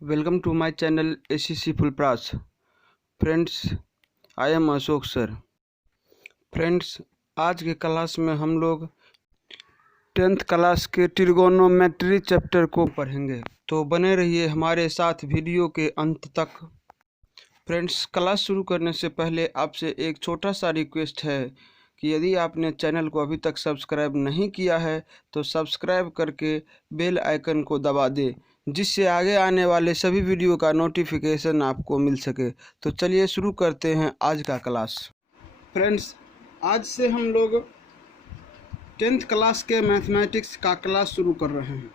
Welcome to my channel ACC Fulpras. Friends, I am Ashok sir. Friends, आज के class में हम लोग 10th क्लास के ट्रिगोनोमेट्री चैप्टर को पढ़ेंगे, तो बने रहिए हमारे साथ वीडियो के अंत तक। फ्रेंड्स, क्लास शुरू करने से पहले आपसे एक छोटा सा रिक्वेस्ट है कि यदि आपने चैनल को अभी तक सब्सक्राइब नहीं किया है तो सब्सक्राइब करके बेल आइकन को दबा दें, जिससे आगे आने वाले सभी वीडियो का नोटिफिकेशन आपको मिल सके। तो चलिए शुरू करते हैं आज का क्लास। फ्रेंड्स, आज से हम लोग 10th क्लास के मैथमेटिक्स का क्लास शुरू कर रहे हैं।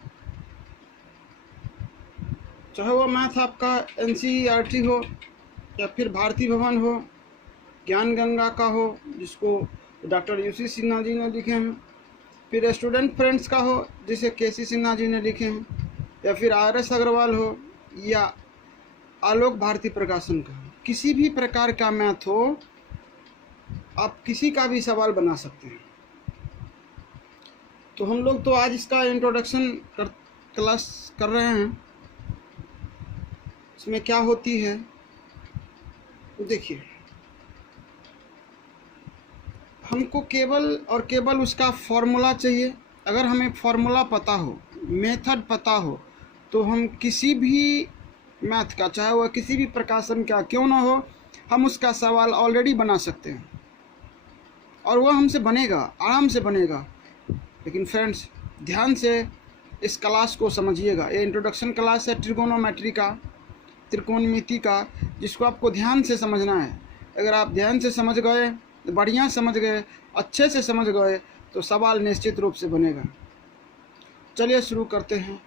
चाहे वो मैथ आपका NCERT हो या फिर भारती भवन हो, ज्ञान गंगा का हो जिसको डॉक्टर UC सिन्हा जी ने लिखे हैं, फिर स्टूडेंट फ्रेंड्स का हो जिसे KC सिन्हा जी ने लिखे हैं, या फिर RS अग्रवाल हो या आलोक भारती प्रकाशन का हो। किसी भी प्रकार का मैथ हो, आप किसी का भी सवाल बना सकते हैं। तो हम लोग तो आज इसका इंट्रोडक्शन क्लास कर रहे हैं। इसमें क्या होती है देखिए, हमको केवल और केवल उसका फॉर्मूला चाहिए। अगर हमें फॉर्मूला पता हो, मेथड पता हो, तो हम किसी भी मैथ का, चाहे वह किसी भी प्रकाशन का क्यों ना हो, हम उसका सवाल ऑलरेडी बना सकते हैं और वह हमसे बनेगा, आराम से बनेगा। लेकिन फ्रेंड्स, ध्यान से इस क्लास को समझिएगा। ये इंट्रोडक्शन क्लास है ट्रिगोनोमेट्री का, त्रिकोणमिति का, जिसको आपको ध्यान से समझना है। अगर आप ध्यान से समझ गए, बढ़िया समझ गए, अच्छे से समझ गए, तो सवाल निश्चित रूप से बनेगा। चलिए शुरू करते हैं।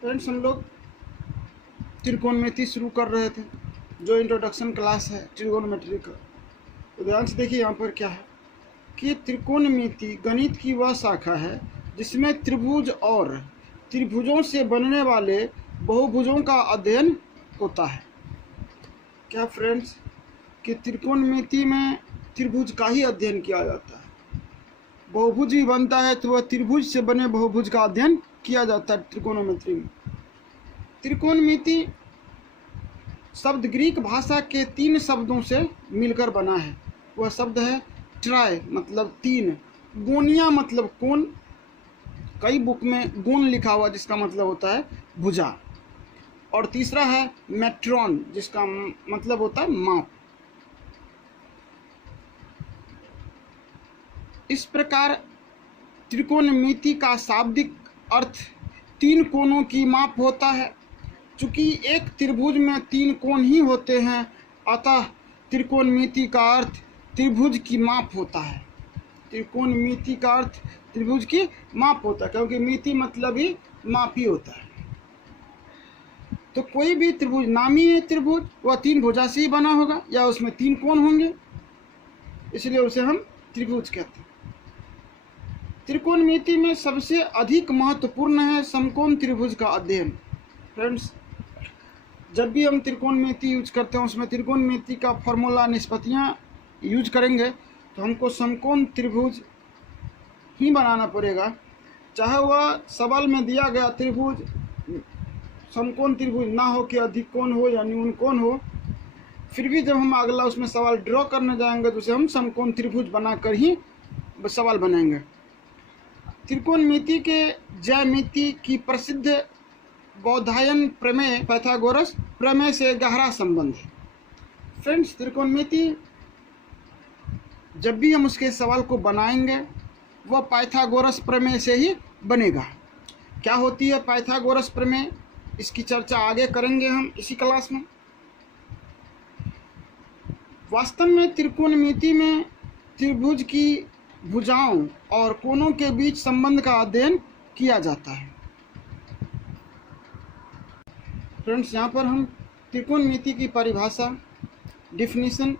फ्रेंड्स, हम लोग त्रिकोणमिति शुरू कर रहे थे, जो इंट्रोडक्शन क्लास है ट्रिगोनोमेट्री का। तो ध्यान से देखिए, यहाँ पर क्या है कि त्रिकोणमिति गणित की वह शाखा है जिसमें त्रिभुज और त्रिभुजों से बनने वाले बहुभुजों का अध्ययन होता है। क्या फ्रेंड्स, कि त्रिकोणमिति में त्रिभुज का ही अध्ययन किया जाता है। बहुभुज भी बनता है तो वह त्रिभुज से बने बहुभुज का अध्ययन किया जाता है त्रिकोणमिति में। त्रिकोणमिति शब्द ग्रीक भाषा के 3 शब्दों से मिलकर बना है। वह शब्द है ट्राई, मतलब 3, गोनिया मतलब कोण, कई बुक में गुण लिखा हुआ जिसका मतलब होता है भुजा, और तीसरा है मेट्रॉन जिसका मतलब होता है माप। इस प्रकार त्रिकोणमिति का शाब्दिक अर्थ 3 कोणों की माप होता है। चूंकि एक त्रिभुज में 3 कोण ही होते हैं, अतः त्रिकोणमिति का अर्थ त्रिभुज की माप होता है। त्रिकोणमिति का अर्थ त्रिभुज की माप होता है, क्योंकि मिति मतलब ही माप ही होता है। तो कोई भी त्रिभुज, नामी है त्रिभुज, वह 3 भुजा से ही बना होगा या उसमें 3 कोण होंगे, इसलिए उसे हम त्रिभुज कहते हैं। त्रिकोणमिति में सबसे अधिक महत्वपूर्ण है समकोण त्रिभुज का अध्ययन। फ्रेंड्स, जब भी हम त्रिकोणमिति यूज करते हैं, उसमें त्रिकोणमिति का फॉर्मूला, निष्पत्तियां यूज करेंगे, तो हमको समकोण त्रिभुज ही बनाना पड़ेगा। चाहे वह सवाल में दिया गया त्रिभुज समकोण त्रिभुज ना हो कि अधिक कोण हो या न्यून कोण हो, फिर भी जब हम अगला उसमें सवाल ड्रॉ करने जाएंगे तो उसे हम समकोण त्रिभुज बनाकर ही सवाल बनाएंगे। त्रिकोणमिति के ज्यामिति की प्रसिद्ध बौधायन प्रमेय पाइथागोरस प्रमेय से गहरा संबंध है। फ्रेंड्स, त्रिकोणमिति जब भी हम उसके सवाल को बनाएंगे, वह पाइथागोरस प्रमेय से ही बनेगा। क्या होती है पाइथागोरस प्रमेय, इसकी चर्चा आगे करेंगे हम इसी क्लास में। वास्तव में त्रिकोणमिति में त्रिभुज की भुजाओं और कोणों के बीच संबंध का अध्ययन किया जाता है। फ्रेंड्स, यहाँ पर हम त्रिकोणमिति की परिभाषा, डिफिनीशन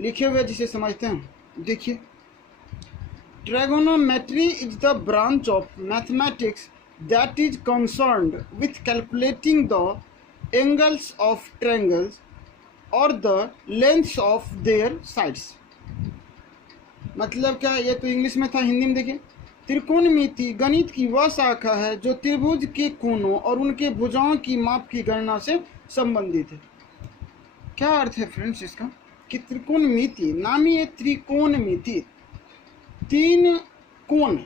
लिखे हुए जिसे समझते हैं। देखिए, trigonometry is the branch of mathematics that is concerned with calculating the angles of triangles or the lengths of their sides। मतलब क्या, ये तो इंग्लिश में था, हिंदी में देखिए। त्रिकोणमिति गणित की वह शाखा है जो त्रिभुज के कोणों और उनके भुजाओं की माप की गणना से संबंधित है। क्या अर्थ है फ्रेंड्स इसका कि त्रिकोणमिति, नाम ही है त्रिकोणमिति, तीन कोण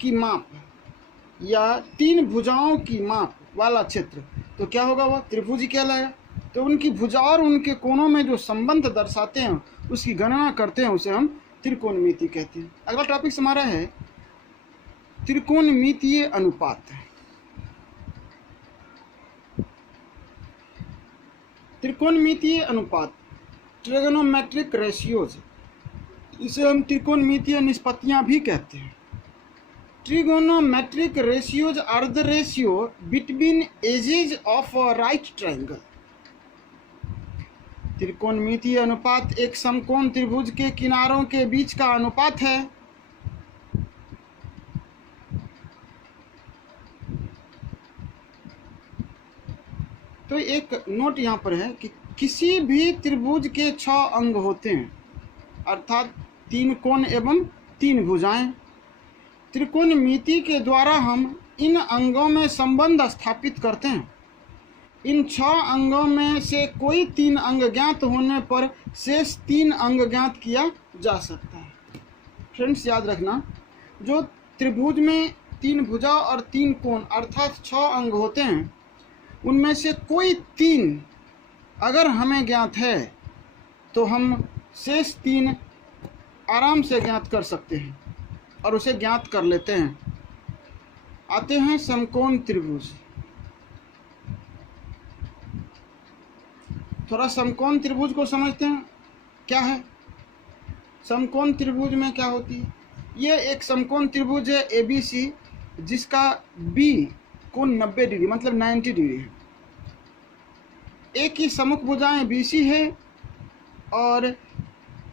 की माप या तीन भुजाओं की माप वाला क्षेत्र, तो क्या होगा, वह त्रिभुज ही कहलाएगा। तो उनकी भुजा और उनके कोणों में जो संबंध दर्शाते हैं उसकी गणना करते हैं, उसे हम त्रिकोणमिति कहते हैं। अगला टॉपिक हमारा है त्रिकोणमितीय अनुपात। त्रिकोणमितीय अनुपात, ट्रिगोनोमेट्रिक रेशियोज, इसे हम त्रिकोणमितीय निष्पत्तियां भी कहते हैं। Trigonometric ratios are the ratio between edges of a right triangle. त्रिकोणमितीय अनुपात एक समकोण त्रिभुज के किनारों के बीच का अनुपात है। तो एक नोट यहाँ पर है कि किसी भी त्रिभुज के 6 अंग होते हैं, अर्थात 3 कोण एवं 3 भुजाएं। त्रिकोणमिति के द्वारा हम इन अंगों में संबंध स्थापित करते हैं। इन 6 अंगों में से कोई 3 अंग ज्ञात होने पर शेष 3 अंग ज्ञात किया जा सकता है। फ्रेंड्स याद रखना, जो त्रिभुज में 3 भुजा और 3 कोण अर्थात 6 अंग होते हैं, उनमें से कोई 3 अगर हमें ज्ञात है तो हम शेष 3 आराम से ज्ञात कर सकते हैं और उसे ज्ञात कर लेते हैं। आते हैं समकोण त्रिभुज। थोड़ा समकोण त्रिभुज को समझते हैं क्या है। समकोण त्रिभुज में क्या होती है, ये एक समकोण त्रिभुज है ABC, जिसका B कोण 90 डिग्री मतलब 90 डिग्री है। A की सम्मुख भुजाएं BC है और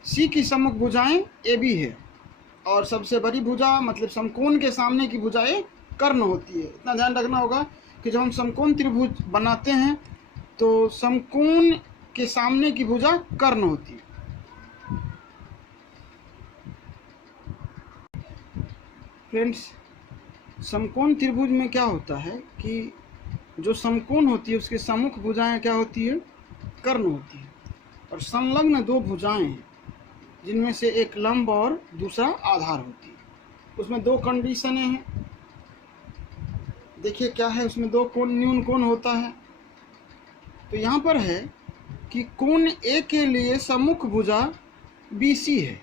C की सम्मुख भुजाएं AB है, और सबसे बड़ी भुजा मतलब समकोण के सामने की भुजाएं कर्ण होती है। इतना ध्यान रखना होगा कि जब हम समकोण त्रिभुज बनाते हैं तो समकोण के सामने की भुजा कर्ण होती है। फ्रेंड्स, समकोण त्रिभुज में क्या होता है कि जो समकोण होती है उसके सम्मुख भुजाएं क्या होती है, कर्ण होती है, और संलग्न 2 भुजाएं हैं जिनमें से एक लंब और दूसरा आधार होती है। उसमें 2 कंडीशनें हैं। देखिए क्या है, उसमें 2 कोण न्यून कोण होता है। तो यहाँ पर है कि कोण A के लिए सम्मुख भुजा BC है,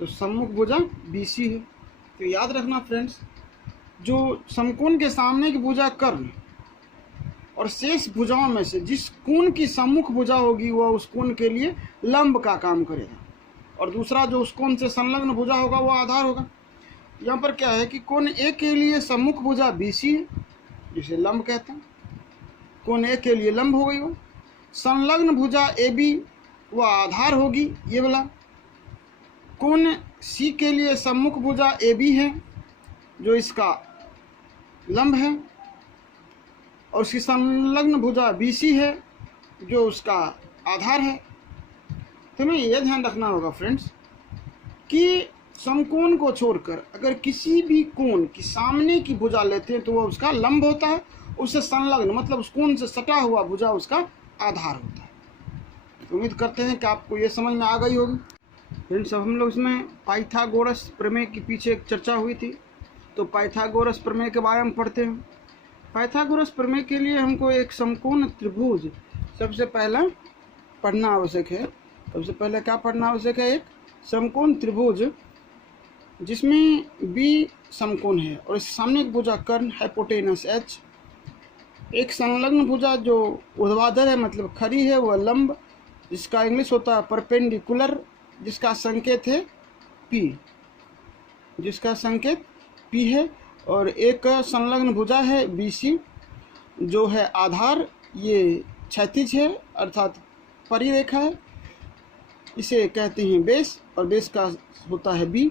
तो सम्मुख भुजा BC है। तो याद रखना फ्रेंड्स, जो समकोण के सामने की भुजा कर्ण और शेष भुजाओं में से जिस कोण की सम्मुख भुजा होगी वह उस कोण के लिए लंब का काम करेगा, और दूसरा जो उस कोण से संलग्न भुजा होगा वह आधार होगा। यहाँ पर क्या है कि कोण A के लिए सम्मुख भुजा BC है, जिसे लंब कहते हैं। कोण A के लिए लंब हो गई वो। संलग्न भुजा AB वह आधार होगी, ये वाला। कोण C के लिए सम्मुख भुजा AB है जो इसका लंब है, और उसकी संलग्न भुजा BC है जो उसका आधार है। तो हमें यह ध्यान रखना होगा फ्रेंड्स कि समकोण को छोड़कर अगर किसी भी कोण की सामने की भुजा लेते हैं तो वह उसका लंब होता है, उससे संलग्न मतलब उस कोण से सटा हुआ भुजा उसका आधार होता है। तो उम्मीद करते हैं कि आपको ये समझ में आ गई होगी। फ्रेंड्स, अब हम लोग इसमें पाइथागोरस प्रमेय के पीछे एक चर्चा हुई थी, तो पाइथागोरस प्रमेय के बारे में पढ़ते हैं। पाइथागोरस प्रमेय के लिए हमको एक समकोण त्रिभुज सबसे पहला पढ़ना आवश्यक है। सबसे पहले क्या पढ़ना आवश्यक है, एक समकोण त्रिभुज जिसमें B समकोण है और इसके सामने एक भुजा कर्ण हाइपोटेनस H, एक संलग्न भुजा जो ऊर्ध्वाधर है मतलब खड़ी है वह लंब, जिसका इंग्लिश होता है परपेंडिकुलर, जिसका संकेत है P, जिसका संकेत P है, और एक संलग्न भुजा है BC जो है आधार, ये क्षैतिज है अर्थात परिरेखा है, इसे कहते हैं बेस, और बेस का होता है B।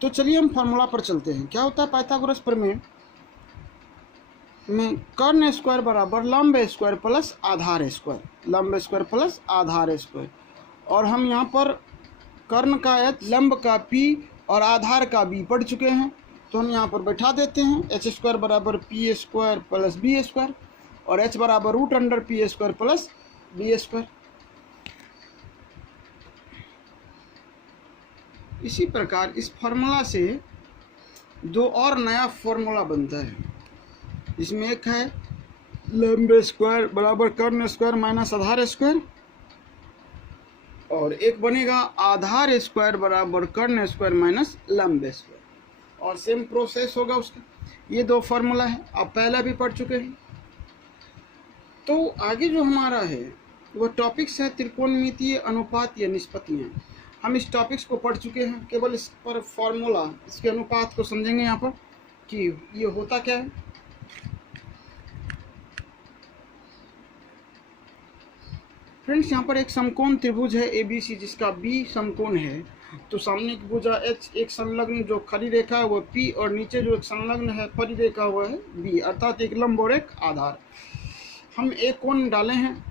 तो चलिए हम फार्मूला पर चलते हैं। क्या होता है पाइथागोरस प्रमेय में, कर्ण स्क्वायर बराबर लंब स्क्वायर प्लस आधार स्क्वायर, लंब स्क्वायर प्लस आधार स्क्वायर, और हम यहाँ पर कर्ण का H, लंब का P और आधार का b पढ़ चुके हैं, तो हम यहाँ पर बैठा देते हैं h² बराबर p² प्लस b² और h बराबर √p² प्लस b²। इसी प्रकार इस फार्मूला से दो और नया फार्मूला बनता है, जिसमें एक है लंब स्क्वायर बराबर कर्ण स्क्वायर माइनस आधार स्क्वायर, और एक बनेगा आधार स्क्वायर बराबर कर्ण स्क्वायर माइनस लंब स्क्वायर, और सेम प्रोसेस होगा उसका। ये दो फार्मूला है, आप पहला भी पढ़ चुके हैं। तो आगे जो हमारा है वो टॉपिक्स है त्रिकोणमितीय अनुपात या निष्पत्तियाँ। हम इस टॉपिक्स को पढ़ चुके हैं, केवल इस पर फॉर्मूला, इसके अनुपात को समझेंगे यहाँ पर कि ये होता क्या है। फ्रेंड्स, यहाँ पर एक समकोण त्रिभुज है ABC, जिसका B समकोण है, तो सामने की भुजा H, एक संलग्न जो खड़ी रेखा है वो P, और नीचे जो एक संलग्न है परिरेखा हुआ है B, अर्थात एक लंब और एक आधार। हम एक कोण डाले हैं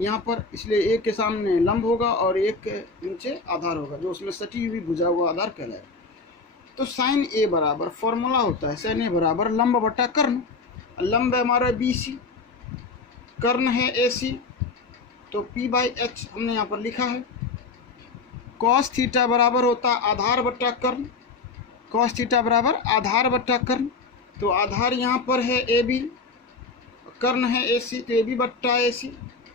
यहाँ पर, इसलिए एक के सामने लंब होगा और एक के नीचे आधार होगा, जो उसमें सटी हुई भुजा हुआ आधार कहलाएगा। तो साइन A बराबर फॉर्मूला होता है साइन A बराबर लंब बटा कर्ण। लंब है हमारा BC, कर्ण है AC, तो P/H हमने यहाँ पर लिखा है। cos थीटा बराबर होता है आधार बटा कर्ण, cos थीटा बराबर आधार बटा कर्ण, तो आधार यहाँ पर है AB, कर्ण है AC, तो AB बट्टा AC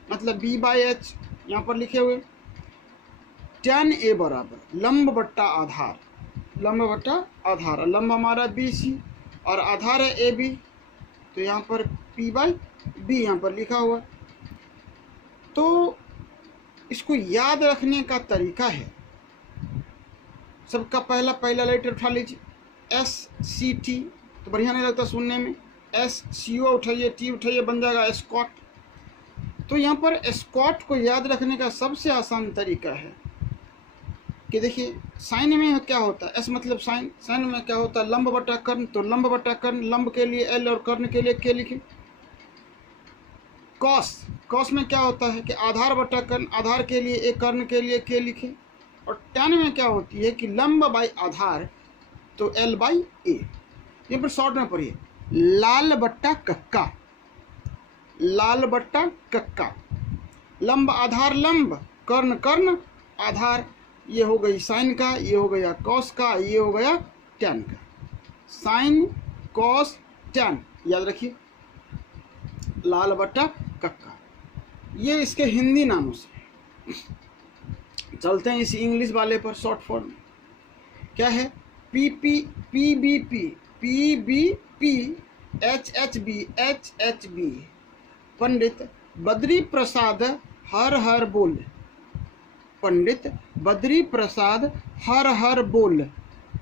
मतलब B/H यहाँ पर लिखे हुए। tan A बराबर लंब बट्टा आधार, लंब बट्टा आधार, लंब हमारा BC और आधार है AB, तो यहाँ पर P/B यहाँ पर लिखा हुआ। तो इसको याद रखने का तरीका है, सबका पहला लेटर उठा लीजिए SCT, तो बढ़िया नहीं लगता सुनने में, SCO उठाइए, T उठाइए, बन जाएगा स्क्वाट। तो यहाँ पर स्क्वाट को याद रखने का सबसे आसान तरीका है कि देखिए साइन में क्या होता है, S मतलब साइन, साइन में क्या होता है लंब बटा कर्ण, तो लंब बटा कर्ण, लंब के लिए L और कर्ण के लिए K लिखें। कॉस, कॉस में क्या होता है कि आधार बटा कर्ण, आधार के लिए एक, कर्ण के लिए K लिखें। और tan में क्या होती है कि लंब बाई आधार, तो L/A। ये पर शॉर्ट में पढ़िए, लाल बट्टा कक्का, लाल बट्टा कक्का, लंब आधार लंब, कर्ण कर्ण आधार, ये हो गई साइन का, ये हो गया कॉस का, ये हो गया tan का। साइन कॉस tan याद रखिए, लाल बट्टा कक्का, ये इसके हिंदी नामों से। चलते हैं इस इंग्लिश वाले पर, शॉर्ट फॉर्म क्या है, PBP, HHB, पंडित बद्री प्रसाद हर हर बोल, पंडित बद्री प्रसाद हर हर बोल,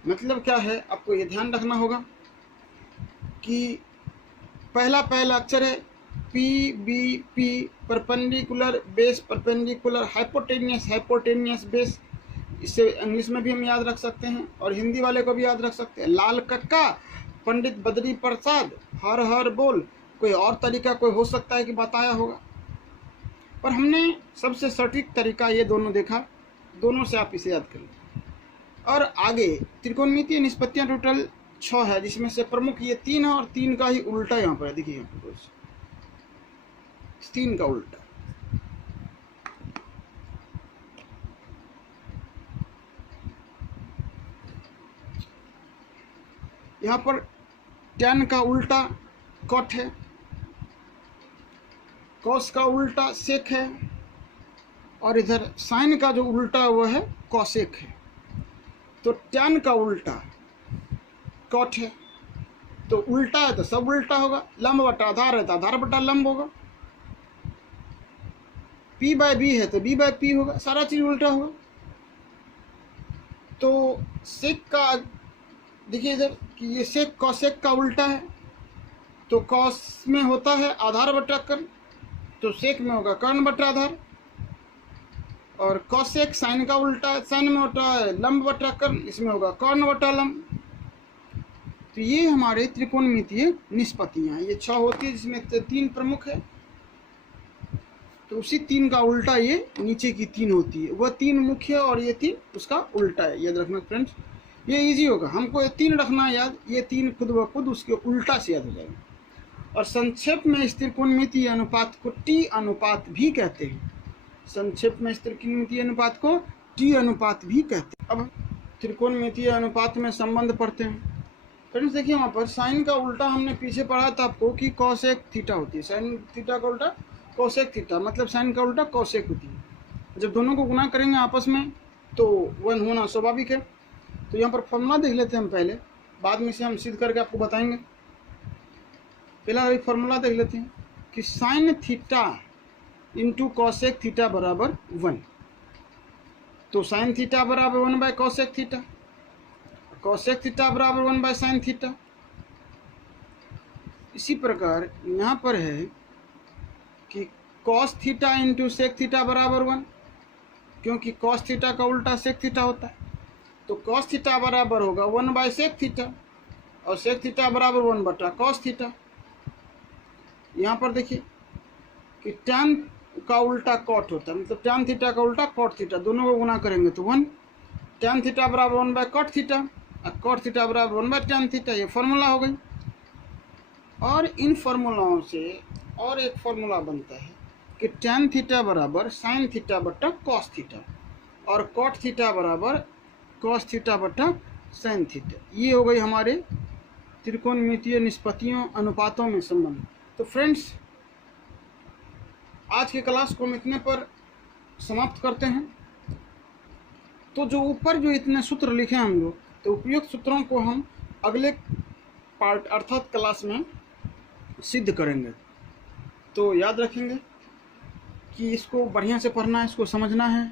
मतलब क्या है आपको ये ध्यान रखना होगा कि पहला अक्षर है PBP, perpendicular base, perpendicular hypotenuse base, इससे इंग्लिश में भी हम याद रख सकते हैं और हिंदी वाले को भी याद रख सकते हैं। लाल कक्का, पंडित बद्री प्रसाद हर हर बोल, कोई और तरीका कोई हो सकता है कि बताया होगा, पर हमने सबसे सटीक तरीका ये दोनों देखा, दोनों से आप इसे याद कर लें। और आगे त्रिकोणमितीय निष्पत्तियाँ टोटल 6 है, जिसमें से प्रमुख ये 3 है और 3 का ही उल्टा यहाँ पर है, देखिए यहाँ पर 3 का उल्टा। यहाँ पर tan का उल्टा कॉट है, कॉस का उल्टा सेक है, और इधर साइन का जो उल्टा वो है कॉसेक है। तो tan का उल्टा कॉट है, तो उल्टा है तो सब उल्टा होगा, लंब बटा आधार है तो आधार बटा लंब होगा, P/B है तो B/P होगा, सारा चीज उल्टा होगा। तो सेक का देखिए इधर कि ये सेक कॉसेक का उल्टा है, तो कॉस में होता है आधार बटा कर्ण, तो सेक में होगा कर्ण बटा आधार, और कॉसेक साइन का उल्टा है, साइन में होता है लंब बटा कर्ण, इसमें होगा कर्ण बटा लंब। तो ये हमारे त्रिकोणमितीय निष्पत्तियाँ, ये 6 होती है, जिसमें 3 प्रमुख है, तो उसी 3 का उल्टा ये नीचे की 3 होती है, वह 3 मुख्य और ये 3 उसका उल्टा है, याद रखना फ्रेंड्स। ये इजी होगा, हमको ये 3 रखना याद, ये 3 खुद ब खुद उसके उल्टा से याद हो जाएगा। और संक्षेप में इस त्रिकोणमितीय अनुपात को टी अनुपात भी कहते हैं। संक्षेप में इस त्रिकोणमितीय अनुपात को टी अनुपात भी कहते हैं। अब त्रिकोणमितीय अनुपात में संबंध पढ़ते हैं। फ्रेंड्स देखिए वहाँ पर साइन का उल्टा हमने पीछे पढ़ा था आपको कि कॉसेक थीटा होती है। साइन थीटा का उल्टा कॉसेक थीटा, मतलब साइन का उल्टा कॉसेक होती है। जब दोनों को गुना करेंगे आपस में तो 1 होना स्वाभाविक है। तो यहाँ पर फॉर्मूला देख लेते हैं हम पहले, बाद में से हम सिद्ध करके आपको बताएंगे। पहला अभी फॉर्मूला देख लेते हैं कि sine theta into cosec theta बराबर 1। तो साइन थीटा बराबर 1 bye cosec theta, cosec theta बराबर 1 बाय साइन थीटा। इसी प्रकार यहाँ पर है कि cos theta into sec theta बराबर 1, क्योंकि कॉस थीटा का उल्टा सेक थीटा होता है। तो कॉस थीटा बराबर होगा 1 बाय सेक थीटा, और सेक थीटा बराबर 1 बटा कॉस थीटा। यहाँ पर देखिए कि टैन का उल्टा कॉट होता है, मतलब टैन थीटा का उल्टा कॉट थीटा, दोनों को गुना करेंगे तो 1। टैन थीटा बराबर 1 बाय कॉट थीटा, और कॉट थीटा बराबर 1 बाय टैन थीटा। ये फॉर्मूला हो गई। और इन फॉर्मूलाओं से और एक फॉर्मूला बनता है कि टैन थीटा बराबर साइन थीटा बटा कॉस थीटा, और कॉट थीटा बराबर कॉस थीटा बटा साइन थीटा। ये हो गई हमारे त्रिकोणमितीय निष्पत्तियों अनुपातों में संबंध। तो फ्रेंड्स आज की क्लास को हम इतने पर समाप्त करते हैं। तो जो ऊपर जो इतने सूत्र लिखे हैं हम लोग, तो उपयुक्त सूत्रों को हम अगले पार्ट अर्थात क्लास में सिद्ध करेंगे। तो याद रखेंगे कि इसको बढ़िया से पढ़ना है, इसको समझना है।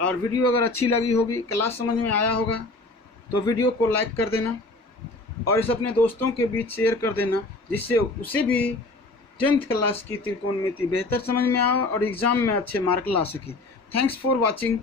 और वीडियो अगर अच्छी लगी होगी, क्लास समझ में आया होगा, तो वीडियो को लाइक कर देना और इसे अपने दोस्तों के बीच शेयर कर देना, जिससे उसे भी 10th क्लास की त्रिकोणमिति बेहतर समझ में आए और एग्ज़ाम में अच्छे मार्क ला सके। Thanks for watching.